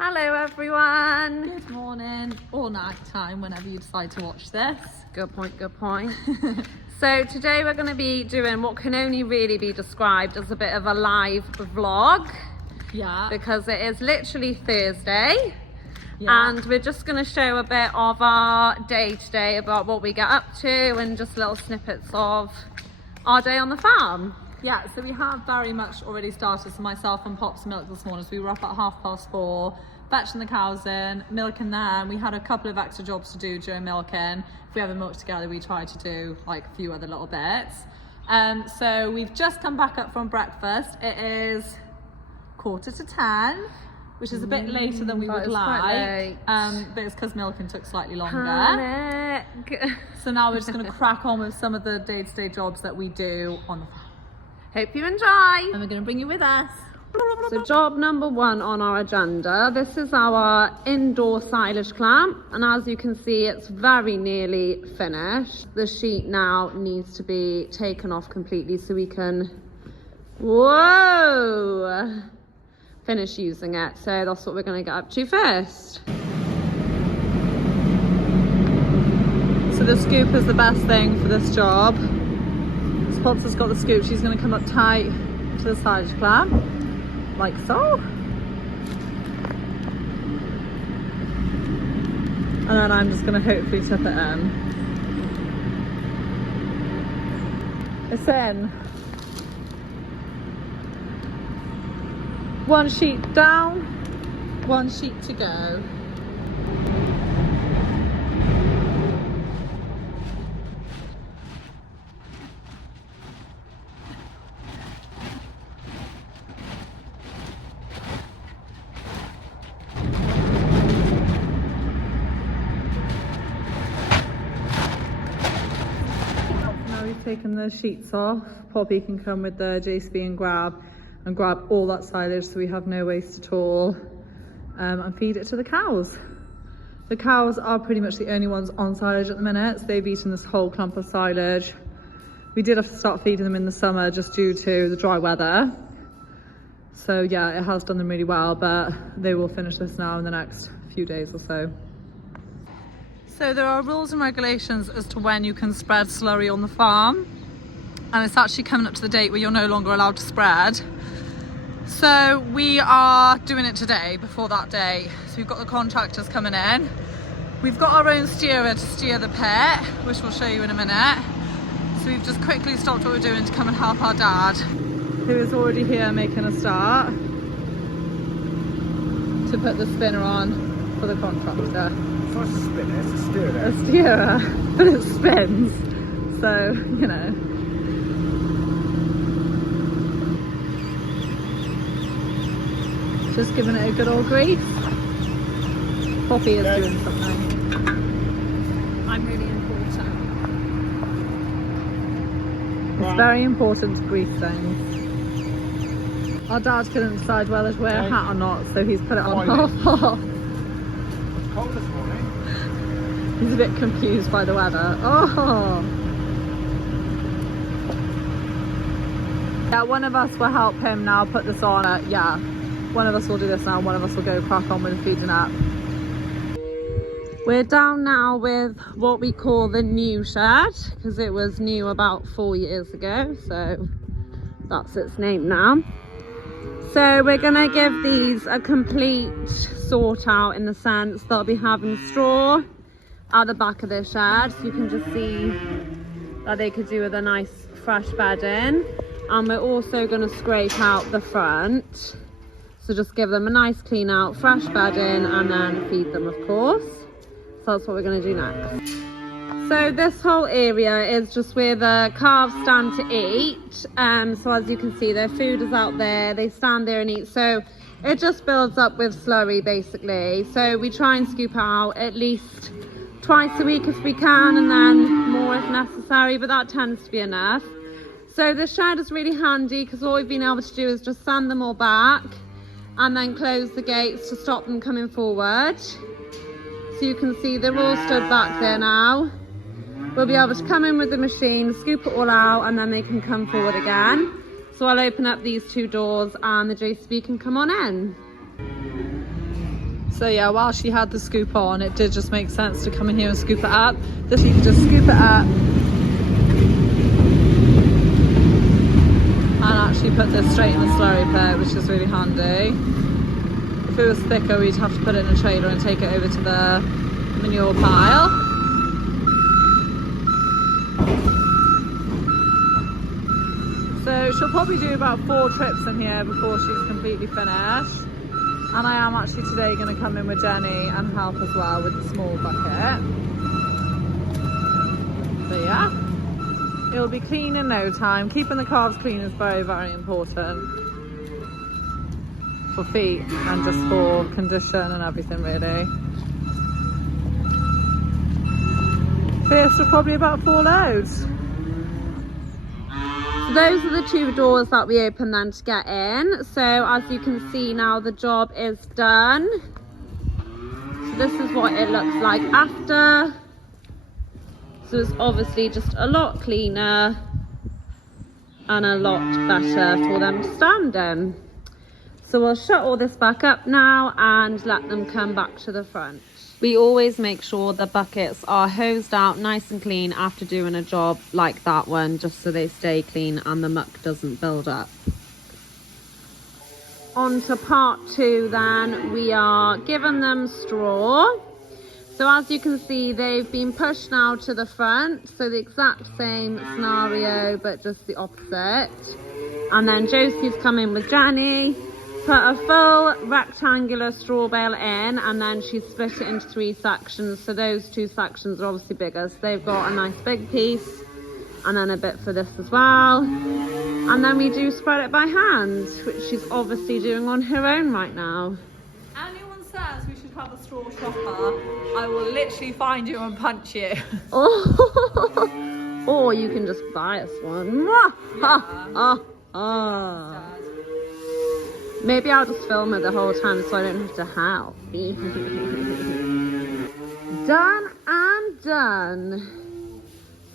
Hello everyone. Good morning or night time, whenever you decide to watch this. Good point, good point. So today we're going to be doing what can only really be described as a bit of a live vlog. Yeah. Because it is literally Thursday. Yeah. And we're just going to show a bit of our day today, about what we get up to and just little snippets of our day on the farm. Yeah, so we have very much already started. So myself and Pop's milk this morning. So we were up at 4:30, fetching the cows in, milking them. We had a couple of extra jobs to do during milking. If we ever milk together, we try to do like a few other little bits. So we've just come back up from breakfast. It is 9:45, which is a bit later than we would like. But it's because milking took slightly longer. Panic. So now we're just going to crack on with some of the day-to-day jobs that we do on the farm. Hope you enjoy. And we're going to bring you with us. So job number one on our agenda, this is our indoor silage clamp, and as you can see it's very nearly finished. The sheet now needs to be taken off completely so we can finish using it. So that's what we're going to get up to first. So the scoop is the best thing for this job. Pops has got the scoop. She's going to come up tight to the silage clamp, like so. And then I'm just going to hopefully tip it in. It's in. One sheet down, one sheet to go. Taking the sheets off, Poppy can come with the JCB and grab all that silage so we have no waste at all, and feed it to the cows. The cows are pretty much the only ones on silage at the minute, so they've eaten this whole clump of silage. We did have to start feeding them in the summer just due to the dry weather. So yeah, it has done them really well, but they will finish this now in the next few days or so. So there are rules and regulations as to when you can spread slurry on the farm, and it's actually coming up to the date where you're no longer allowed to spread. So we are doing it today before that day. So we've got the contractors coming in. We've got our own steerer to steer the pit, which we'll show you in a minute. So we've just quickly stopped what we're doing to come and help our dad, who is already here making a start to put the spinner on for the contractor. It's not a spinner, it's a steerer. A steerer, but it spins, so, you know. Just giving it a good old grease. Poppy is doing something. I'm really important. It's very important to grease things. Our dad couldn't decide whether to wear a hat or not, so he's put it on half. Cold this morning. He's a bit confused by the weather. Oh! Yeah, one of us will help him now put this on. Yeah, one of us will do this now, one of us will go crack on with feeding up. We're down now with what we call the new shed, because it was new about 4 years ago, so that's its name now. So we're gonna give these a complete sort out, in the sense they'll be having straw at the back of their shed, so you can just see that they could do with a nice fresh bedding. And we're also going to scrape out the front, so just give them a nice clean out, fresh bedding, and then feed them, of course. So that's what we're going to do next. So this whole area is just where the calves stand to eat. So as you can see, their food is out there, they stand there and eat. So it just builds up with slurry basically. So we try and scoop out at least twice a week if we can, and then more if necessary, but that tends to be enough. So the shed is really handy because all we've been able to do is just sand them all back and then close the gates to stop them coming forward. So you can see they're all stood back there now. We'll be able to come in with the machine, scoop it all out, and then they can come forward again. So I'll open up these two doors and the JCB can come on in. So yeah, while she had the scoop on, it did just make sense to come in here and scoop it up. This you can just scoop it up and actually put this straight in the slurry pit, which is really handy. If it was thicker, we'd have to put it in a trailer and take it over to the manure pile. So she'll probably do about 4 trips in here before she's completely finished. And I am actually today going to come in with Jenny and help as well with the small bucket. But yeah, it'll be clean in no time. Keeping the calves clean is very, very important for feet and just for condition and everything really. So yes, so probably about 4 loads. Those are the 2 doors that we opened then to get in. So as you can see now, the job is done. So this is what it looks like after. So it's obviously just a lot cleaner and a lot better for them to stand in. So we'll shut all this back up now and let them come back to the front. We always make sure the buckets are hosed out nice and clean after doing a job like that one, just so they stay clean and the muck doesn't build up. On to part 2 then, we are giving them straw. So as you can see, they've been pushed now to the front, so the exact same scenario but just the opposite. And then Josie's come in with Jenny, put a full rectangular straw bale in, and then she's split it into 3 sections. So those 2 sections are obviously bigger, so they've got a nice big piece and then a bit for this as well. And then we do spread it by hand, which she's obviously doing on her own right now. Anyone says we should have a straw shopper, I will literally find you and punch you. Oh, or you can just buy us one. Yeah. Maybe I'll just film it the whole time so I don't have to help. Done and done.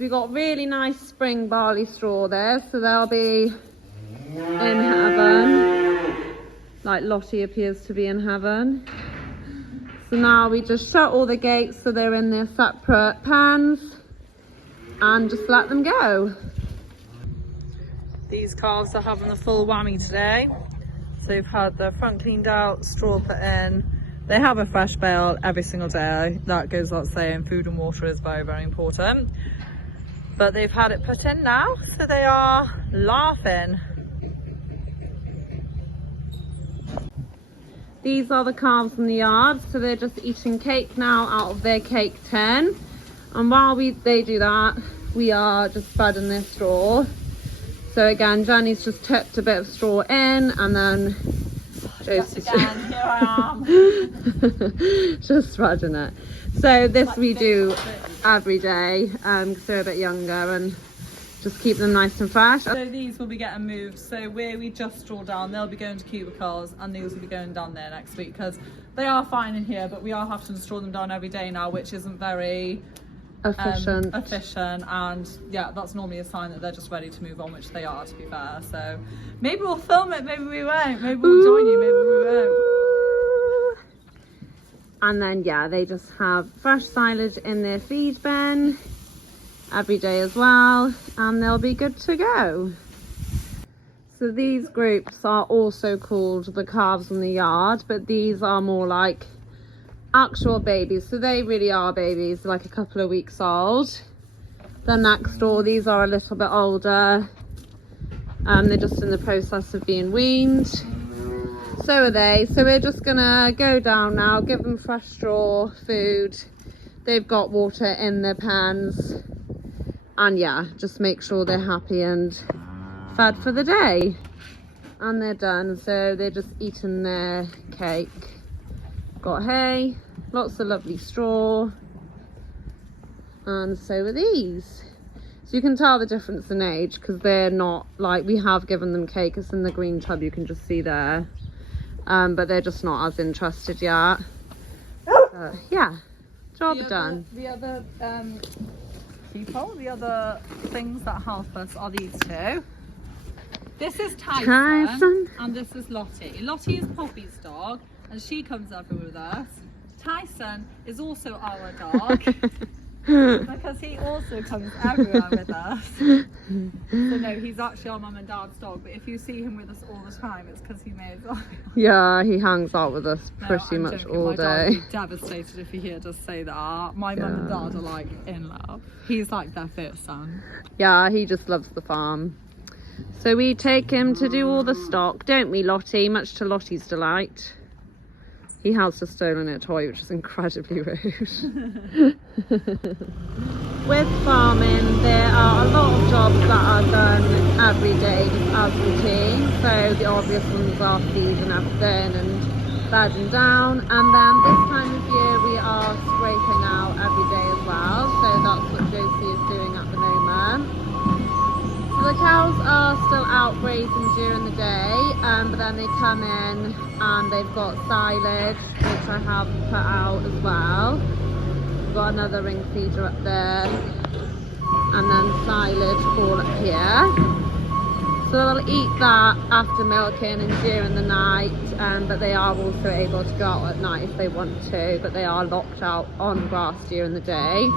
We got really nice spring barley straw there, so they'll be in heaven. Like Lottie appears to be in heaven. So now we just shut all the gates so they're in their separate pens and just let them go. These calves are having the full whammy today. So they've had the front cleaned out, straw put in. They have a fresh bale every single day. That goes without saying. Food and water is very, very important. But they've had it put in now, so they are laughing. These are the calves in the yard, so they're just eating cake now out of their cake tin. And while they do that, we are just spreading their straw. So again, Jenny's just tipped a bit of straw in, and then Josie's Again, here I am. just spreading it. So this we do every day, because they're a bit younger, and just keep them nice and fresh. So these will be getting moved. So where we just straw down, they'll be going to cubicles, and these will be going down there next week, because they are fine in here, but we are having to straw them down every day now, which isn't very efficient. And yeah, that's normally a sign that they're just ready to move on, which they are, to be fair. So maybe we'll film it, maybe we won't, maybe we'll join you, maybe we won't. And then yeah, they just have fresh silage in their feed bin every day as well, and they'll be good to go. So these groups are also called the calves in the yard, but these are more like actual babies, so they really are babies, like a couple of weeks old. Then next door, these are a little bit older, they're just in the process of being weaned. So are they. So we're just gonna go down now, give them fresh straw, food. They've got water in their pans, and yeah, just make sure they're happy and fed for the day. And they're done, so they're just eating their cake. Got hay, lots of lovely straw, and so are these. So you can tell the difference in age, because they're not like, we have given them cake, it's in the green tub, you can just see there, but they're just not as interested yet. Yeah, job done. The other the other things that help us are these 2. This is Tyson. And this is Lottie. Lottie is Poppy's dog, and she comes everywhere with us. Tyson is also our dog because he also comes everywhere with us. So no, he's actually our mum and dad's dog, but if you see him with us all the time, it's because he may as well. Yeah, he hangs out with us pretty much joking. all My day. dad would be devastated if he heard us say that. My mum and dad are like in love. He's like their first son. Yeah, he just loves the farm. So we take him to do all the stock, don't we, Lottie? Much to Lottie's delight. He has just stolen a toy, which is incredibly rude. With farming, there are a lot of jobs that are done every day just as routine. So the obvious ones are feeding everything and bedding down. And then this time of year we are scraping out every day as well. So that's what Josie is doing at the moment. So the cows are still out grazing during the day, but then they come in and they've got silage, which I have put out as well. We've got another ring feeder up there, and then silage all up here. So they'll eat that after milking and during the night, but they are also able to go out at night if they want to, but they are locked out on grass during the day.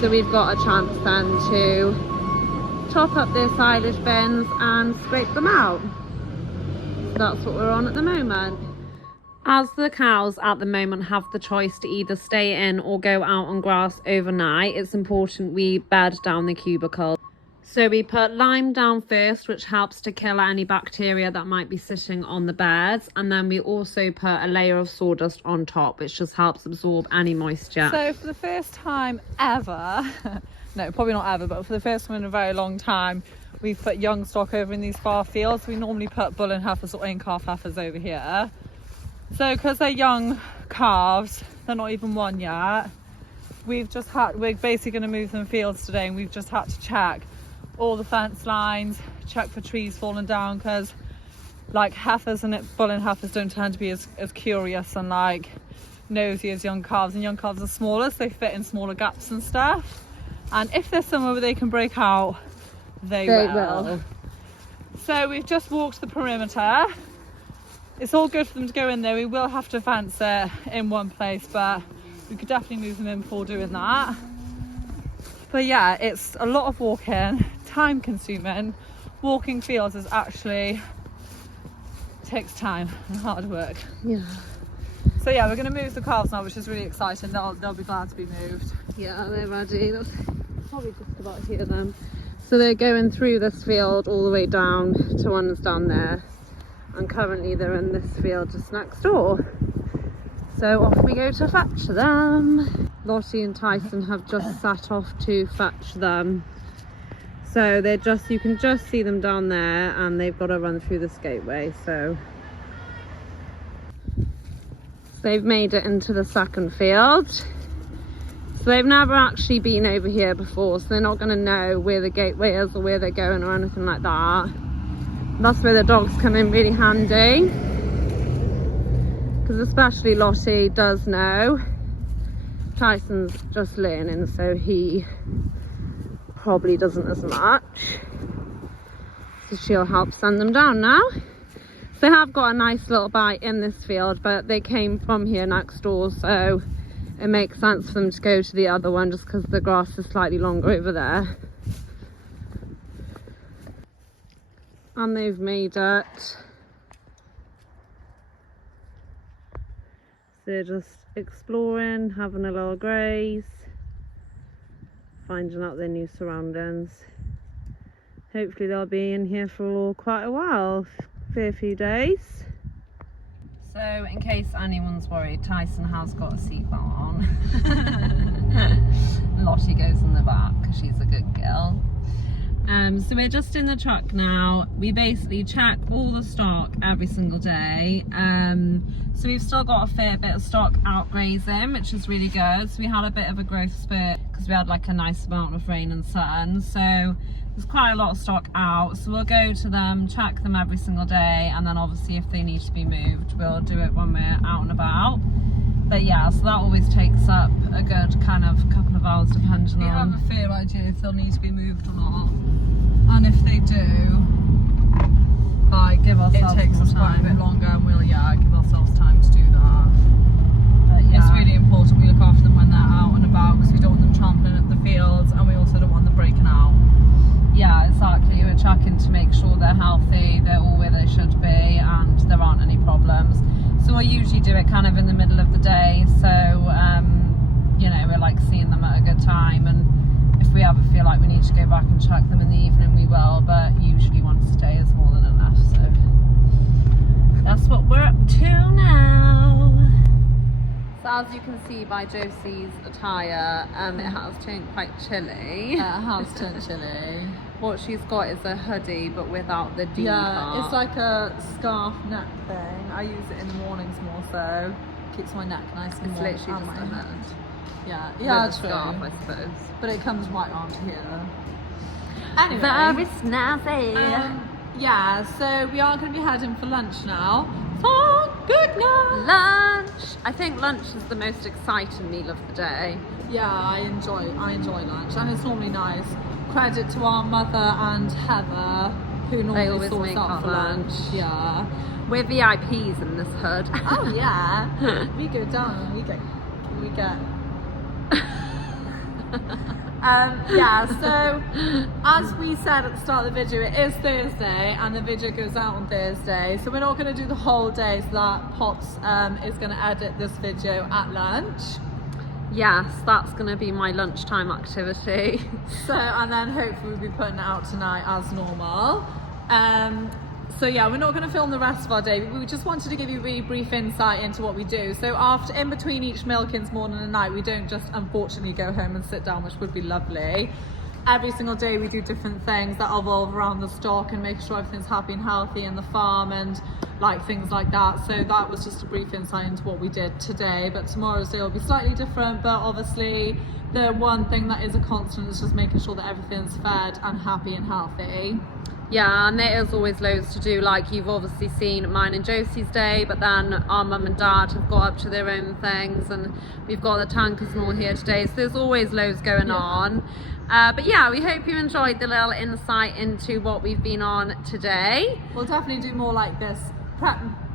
So we've got a chance then to top up their silage bins and scrape them out. So that's what we're on at the moment. As the cows at the moment have the choice to either stay in or go out on grass overnight, it's important we bed down the cubicle. So we put lime down first, which helps to kill any bacteria that might be sitting on the beds, and then we also put a layer of sawdust on top, which just helps absorb any moisture. So for the first time ever, no, probably not ever, but for the first time in a very long time, we've put young stock over in these far fields. We normally put bull and heifers or in-calf heifers over here. So because they're young calves, they're not even one yet, we're basically going to move them fields today, and we've just had to check all the fence lines, check for trees falling down, because like heifers and bull and heifers don't tend to be as curious and like nosy as young calves, and young calves are smaller, so they fit in smaller gaps and stuff, and if there's somewhere where they can break out, they will. So we've just walked the perimeter. It's all good for them to go in there. We will have to fence it in one place, but we could definitely move them in before doing that. But yeah, it's a lot of walking, time consuming. Walking fields is actually takes time and hard work. Yeah. So yeah, we're going to move the calves now, which is really exciting. They'll be glad to be moved. Yeah, they're ready. That's probably just about to hear them. So they're going through this field all the way down to one's down there, and currently they're in this field just next door. So off we go to fetch them. Lottie and Tyson have just set off to fetch them. So they're you can just see them down there, and they've got to run through this gateway. So they've made it into the second field. So they've never actually been over here before, so they're not going to know where the gateway is or where they're going or anything like that. That's where the dogs come in really handy, because especially Lottie does know. Tyson's just learning, so he probably doesn't as much. So she'll help send them down now. So they have got a nice little bite in this field, but they came from here next door, so it makes sense for them to go to the other one just because the grass is slightly longer over there. And they've made it. So they're just exploring, having a little graze, finding out their new surroundings. Hopefully they'll be in here for quite a while, for a few days. So in case anyone's worried, Tyson has got a seatbelt on. Lottie goes in the back because she's a good girl. So we're just in the truck now. We basically check all the stock every single day. So we've still got a fair bit of stock out grazing, which is really good. So we had a bit of a growth spurt because we had like a nice amount of rain and sun. So there's quite a lot of stock out. So we'll go to them, check them every single day, and then obviously if they need to be moved, we'll do it when we're out and about. But yeah, so that always takes up a good kind of couple of hours depending on. We have a fair idea if they'll need to be moved or not. And if they do, give ourselves it takes us quite a bit longer, and we'll give ourselves time to do that. kind of in the middle of the day, so you know, we're like seeing them at a good time, and if we ever feel like we need to go back and check them in the evening, we will, but usually 1 day is more than enough, so that's what we're up to now. So as you can see by Josie's attire, it has turned quite chilly. It has turned chilly. What she's got is a hoodie, but without the D part. It's like a scarf neck thing. I use it in the mornings more so. Keeps my neck nice and It's warm. literally and just my a head. hood. Yeah, With yeah, a scarf, I suppose. But it comes right onto here. Anyway. Very snazzy. Yeah, so we are going to be heading for lunch now. Thank goodness! Lunch! I think lunch is the most exciting meal of the day. Yeah, I enjoy lunch, and it's normally nice. Credit to our mother and Heather, who normally always sorts make out our for lunch. Yeah. We're VIPs in this hood. Oh yeah. We go down and we get yeah, so as we said at the start of the video, it is Thursday and the video goes out on Thursday, so we're not going to do the whole day, so that Pops is going to edit this video at lunch. Yes, that's going to be my lunchtime activity. So, and then hopefully we'll be putting it out tonight as normal. So yeah, we're not going to film the rest of our day, but we just wanted to give you a really brief insight into what we do. So in between each milkings, morning and night, we don't just unfortunately go home and sit down, which would be lovely. Every single day we do different things that revolve around the stock and making sure everything's happy and healthy in the farm and like things like that. So that was just a brief insight into what we did today, but tomorrow's day will be slightly different, but obviously the one thing that is a constant is just making sure that everything's fed and happy and healthy. Yeah, and there is always loads to do, like you've obviously seen mine and Josie's day, but then our mum and dad have got up to their own things, and we've got the tankers and all here today, so there's always loads going on. But yeah, we hope you enjoyed the little insight into what we've been on today. We'll definitely do more like this,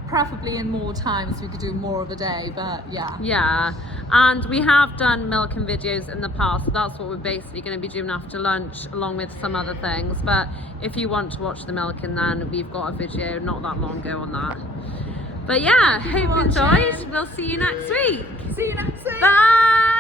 preferably in more time, so we could do more of a day, but yeah. Yeah, and we have done milking videos in the past, so that's what we're basically going to be doing after lunch, along with some other things. But if you want to watch the milking, then we've got a video not that long ago on that. But yeah, hope you enjoyed. We'll see you next week. See you next week. Bye.